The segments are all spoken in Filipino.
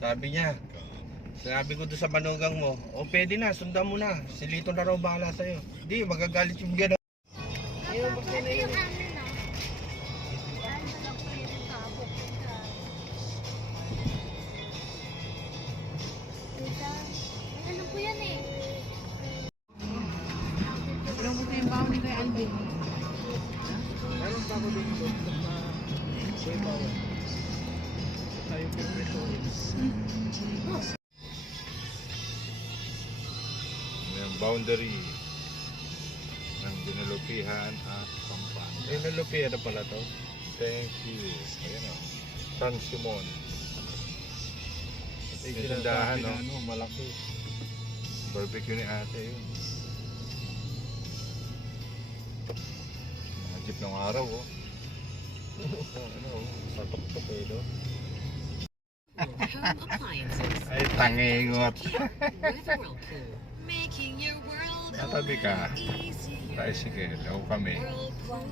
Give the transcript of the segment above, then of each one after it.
Sabi niya, sabi ko doon sa manugang mo, o pwede na, sundan mo na. Si Lito na raw bahala sa'yo. Hindi, magagalit yung gano'n. Ayun, bakit na yun? Ano po yan eh? Alam mo yung baon ni kay Alvin. Meron pa ako dito na soy power. Tayo po Yung boundary ng Dinalupihan at Pampanga. Dinalupihan na pala to. Thank you. Ayan o. San Simon. May Yung tindahan, tindahan, no? no? Malaki. Barbecue ni ate yun. Mga jeep ng araw oh. Ano, sa tuktok eh no? Home appliances. Ay tangingot. With Whirlpool. Making your world a Tatabi ka. little easier. Tricycle. Ako kami. Whirlpool.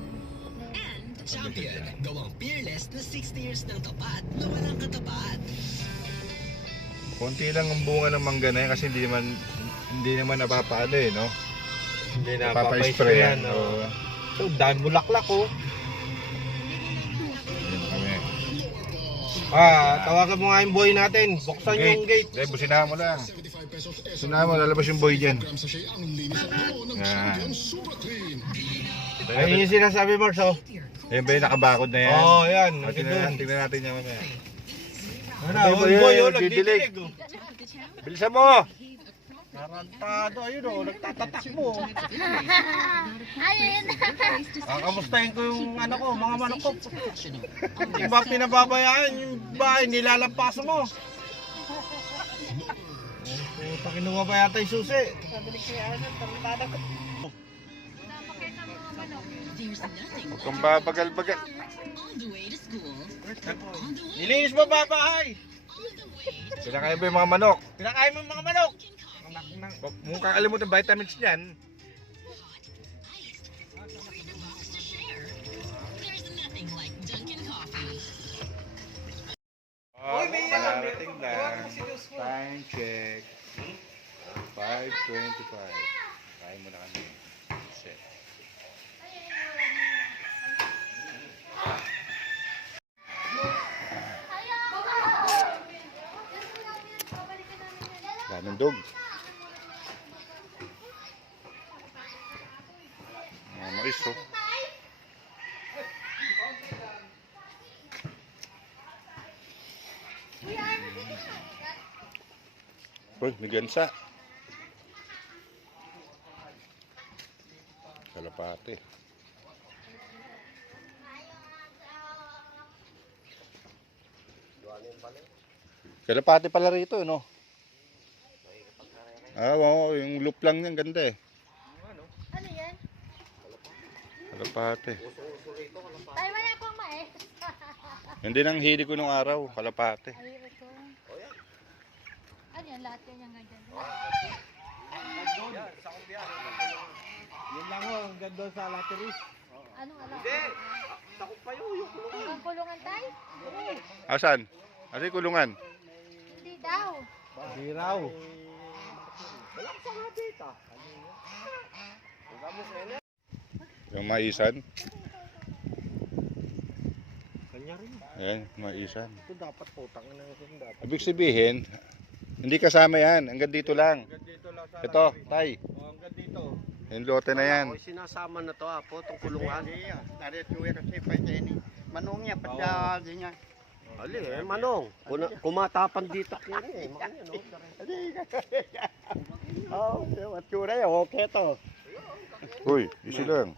And Champion, gawang fearless na 60 years ng tapat na walang katapat. Konti lang ang bunga ng mangga na yan kasi hindi naman napapaano eh no? Hindi na Napapa-spray yan. no? Oo. So, dahil bulaklak oh. Ayun kami. Tawagan mo nga yung boy natin. Buksan yung gate. Dahil businahan mo lang. Businahan mo, lalabas yung boy dyan. Yan. Ayun yung sinasabi Mars oh. Ayun ba yung nakabakod na yan? Oo, oh, yan. Tingnan natin yan mamaya. Ano, Hindi ba yung yan? boy oh, Nagdidilig. nagdidilig oh. Bilisan mo! Tarantado, ayun oh, nagtatatakbo oh. Ayun. Kamustahin ko yung ano ko, mga manok ko. Hindi ba pinababayaan yung bahay, nilalampaso mo. Puta, kinuha pa yata yung susi. There's nothing Huwag kang babagal-bagal. on the way to school. Nilinis mo ba bahay? Kinakain ba yung mga manok? Pinakain mo yung mga manok. Anak ng... Huwag mong kakalimutan vitamins niyan. There's nothing like Dunkin' Coffee. Oh, parating lang. Time check. 5:25. Kain mo na kami. Set. Daming dog. Mga mais oh. Uy, may gansa. Kalapate. Kalapate pala rito, no? Oo, yung loop lang niyan, ganda eh. Ano yan? Kalapate. Ay, wala pang mais. Hindi nang hili ko nung araw, kalapate. Ay, ito. Ano yan? Lahat yan yung ganyan. Yun lang ho, hanggang doon sa lateris. Anong alam? Takot pa yun, yung kulungan. Ang kulungan tayo? Asan? Asa yung kulungan? Hindi daw. Hindi raw. Wala ko sa mga data. Yung maisan. Kanya rin. Ayan, maisan. Ito dapat putang na yun dapat. Ibig sabihin, hindi kasama yan. Hanggang dito lang. Hanggang dito lang sa Ito, lateris. tay. Hanggang dito. Yung lote na yan. Sinasama na to po, itong kulungan. Narito yung kasi pa ini. Manungnya pa siya niya. Ali manong. Kumatapan dito ko eh. Oh, matura yun. Okay to. Uy, isi lang.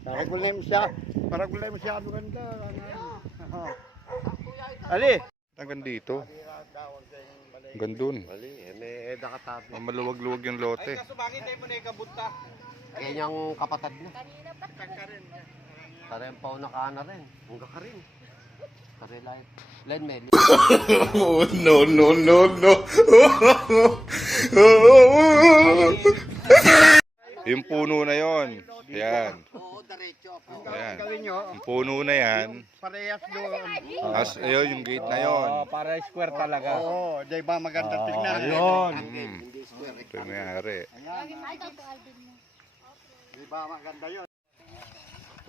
Paragulay mo siya. Paragulay mo siya. Ano ganda. Ali. Hanggang dito. Hanggang dun. Ali, may eda katabi. Maluwag-luwag yung lote. Ay, kaso bakit tayo mo na ikabunta? Kanyang kapatid na. Kanina pa. Karem pa na kana rin. Hangga ka rin. Kare light. Len Meli. Oh, no, no, no, no. Yung puno na yon. Yan. Oo, diretso. Ayan. Gawin nyo, Yung puno na yan. parehas doon. As, ayun, yung gate na yon. Para square talaga. Oo, di ba maganda tignan? Ayun. Hindi square. Ito yung nangyari. Ayan, Ay, ito po, Alvin mo. di ba maganda yun?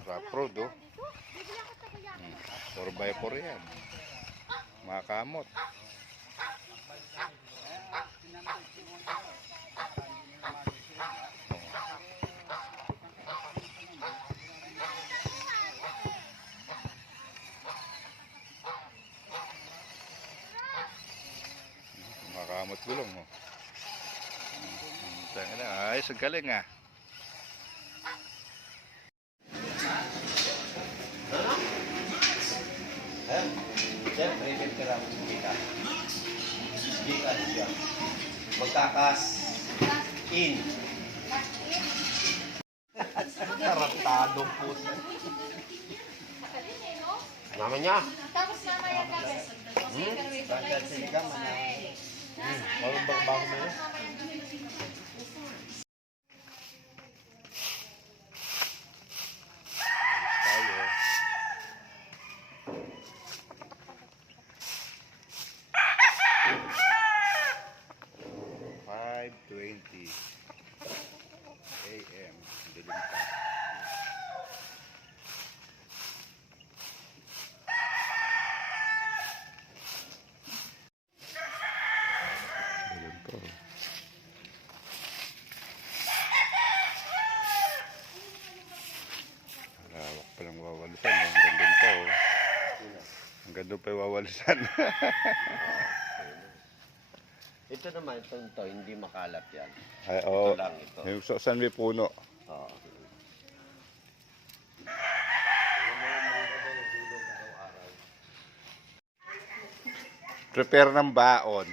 Rough road, oh. Dito, bibili ako sa kuya. 4x4 yan. Mga kamot. Mga kamot gulong, oh. Tanga na, ayos, ang galing, ah. Siyempre, may pera mo kita. Kita siya. Magkakas in. Tarantado po. Naman niya. Tapos mamaya gabi. Walang bago mo yun. Tayo. $5:20 AM. Dilim pa. Dilim pa. Lawak palang wawalusan. Ang ganda pa, oh. Ang ganda pa yung wawalusan. Ito naman, ito, hindi makalat yan. Ay, oo. Ito lang ito. Yung saan may puno. Oo. Prepare ng baon.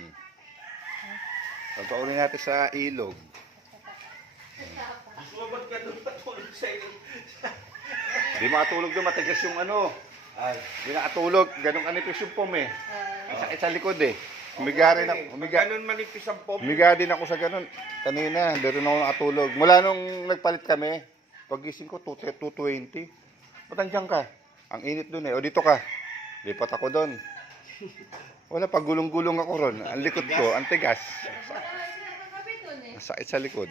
Pagpaunin natin sa ilog. Di makatulog doon, matigas yung ano. Di nakatulog, ganun kanipis yung pom eh. Sakit sa likod eh. Humiga rin ako. Ganun manipis ang pop. Humiga din ako sa ganun. Kanina, doon ako nakatulog. Mula nung nagpalit kami, pagising ko, 220. Ba't andyan ka? Ang init doon eh. O dito ka. Lipat ako doon. Wala, pagulong-gulong ako ron. Ang likod ko, ang tigas. Sakit sa likod.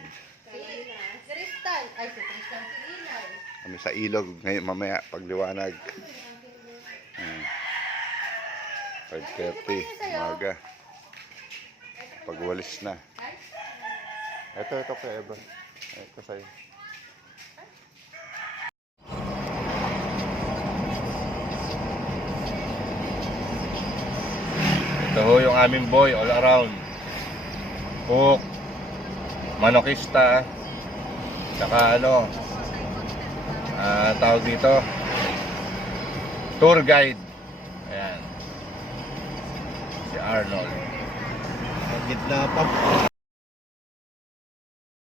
Tristan. Ay, si Tristan si Inay. Kami sa ilog ngayon mamaya pagliwanag. 5:30 umaga. Pagwalis na. Ito kay Eva. Ito sa'yo. Ito ho yung aming boy all around. Cook, manokista, saka ano, tawag dito, tour guide. Ayan. Si Arnold. Gitna pa.